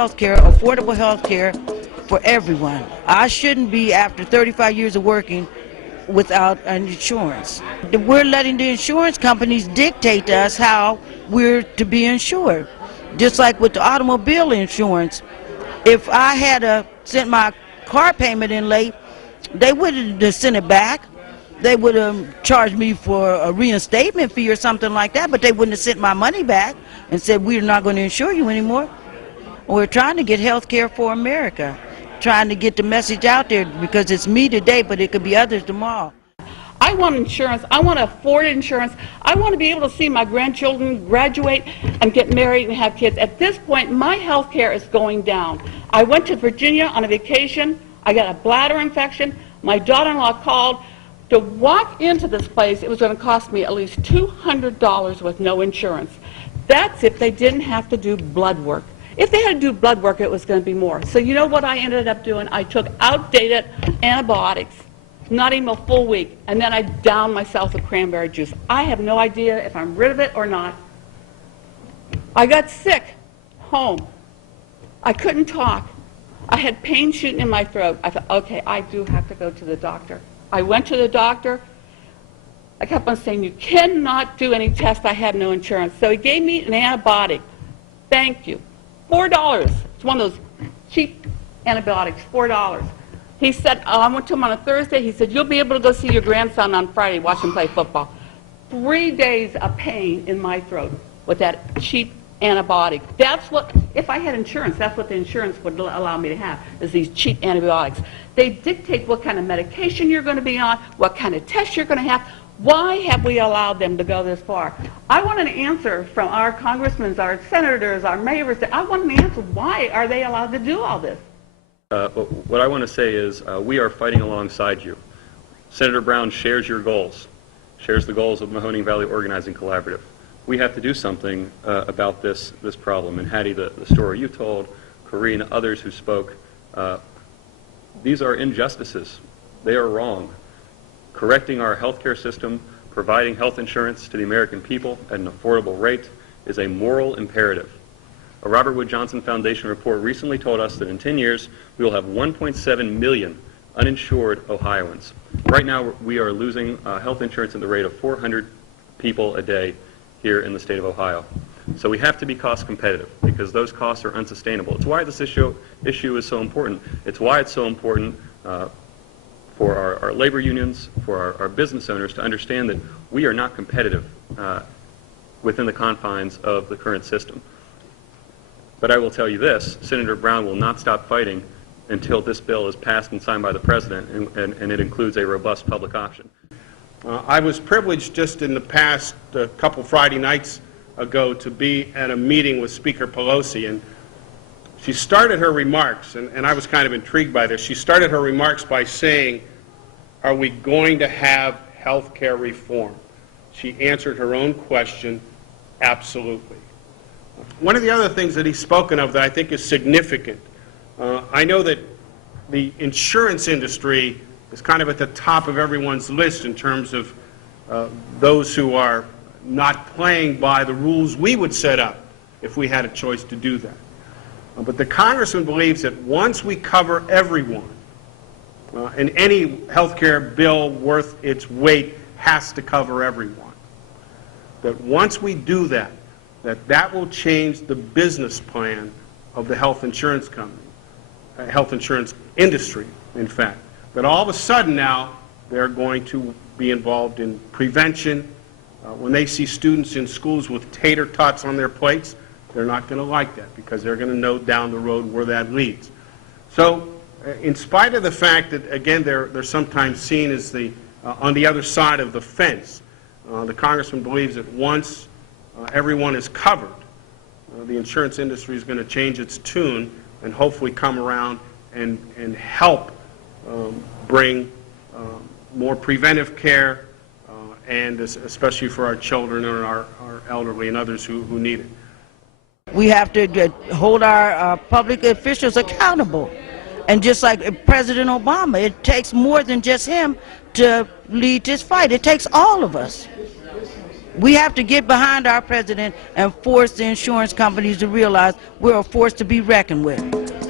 health care, affordable health care for everyone. I shouldn't be, after 35 years of working, without an insurance. We're letting the insurance companies dictate to us how we're to be insured. Just like with the automobile insurance, if I had sent my car payment in late, they wouldn't have sent it back. They would have charged me for a reinstatement fee or something like that, but they wouldn't have sent my money back and said, we're not going to insure you anymore. We're trying to get health care for America, trying to get the message out there, because it's me today, but it could be others tomorrow. I want insurance. I want to afford insurance. I want to be able to see my grandchildren graduate and get married and have kids. At this point, my health care is going down. I went to Virginia on a vacation. I got a bladder infection. My daughter-in-law called. To walk into this place, it was going to cost me at least $200 with no insurance. That's if they didn't have to do blood work. If they had to do blood work, it was going to be more. So you know what I ended up doing? I took outdated antibiotics, not even a full week, and then I downed myself with cranberry juice. I have no idea if I'm rid of it or not. I got sick home. I couldn't talk. I had pain shooting in my throat. I thought, okay, I do have to go to the doctor. I went to the doctor. I kept on saying, you cannot do any tests. I have no insurance. So he gave me an antibiotic. Thank you. $4. It's one of those cheap antibiotics, $4. He said, I went to him on a Thursday. He said, you'll be able to go see your grandson on Friday, watch him play football. 3 days of pain in my throat with that cheap antibiotic. That's what, if I had insurance, that's what the insurance would allow me to have, is these cheap antibiotics. They dictate what kind of medication you're going to be on, what kind of tests you're going to have. Why have we allowed them to go this far? I want an answer from our congressmen, our senators, our mayors. I want an answer. Why are they allowed to do all this? What I want to say is we are fighting alongside you. Senator Brown shares your goals, shares the goals of Mahoning Valley Organizing Collaborative. We have to do something about this problem. And Hattie, the story you told, Corrine, others who spoke, these are injustices. They are wrong. Correcting our healthcare system, providing health insurance to the American people at an affordable rate is a moral imperative. A Robert Wood Johnson Foundation report recently told us that in 10 years we will have 1.7 million uninsured Ohioans. Right now we are losing health insurance at the rate of 400 people a day here in the state of Ohio. So we have to be cost competitive because those costs are unsustainable. It's why this issue is so important. It's why it's so important for our labor unions, for our business owners to understand that we are not competitive within the confines of the current system. But I will tell you this, Senator Brown will not stop fighting until this bill is passed and signed by the President, and it includes a robust public option. I was privileged just in the past couple Friday nights ago to be at a meeting with Speaker Pelosi, and she started her remarks, and I was kind of intrigued by this. She started her remarks by saying, are we going to have health care reform? She answered her own question, absolutely. One of the other things that he's spoken of that I think is significant, I know that the insurance industry is kind of at the top of everyone's list in terms of those who are not playing by the rules we would set up if we had a choice to do that. But the Congressman believes that once we cover everyone, and any health care bill worth its weight has to cover everyone, that once we do that, that will change the business plan of the health insurance company, health insurance industry, in fact. That all of a sudden now they're going to be involved in prevention. When they see students in schools with tater tots on their plates, they're not going to like that because they're going to know down the road where that leads. So in spite of the fact that, again, they're sometimes seen as on the other side of the fence, the Congressman believes that once everyone is covered, the insurance industry is going to change its tune and hopefully come around and help bring more preventive care, and especially for our children and our elderly and others who need it. We have to hold our public officials accountable. And just like President Obama, it takes more than just him to lead this fight. It takes all of us. We have to get behind our president and force the insurance companies to realize we're a force to be reckoned with.